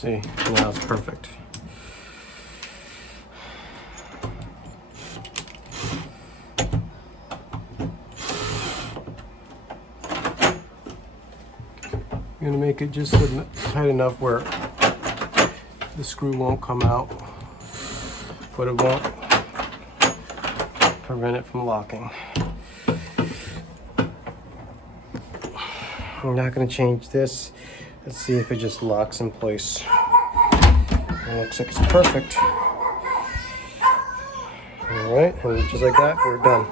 See, now it's perfect. I'm gonna make it just tight enough where the screw won't come out, but it won't prevent it from locking. I'm not gonna change this. Let's see if it just locks in place. It looks like it's perfect. All right, and just like that, we're done.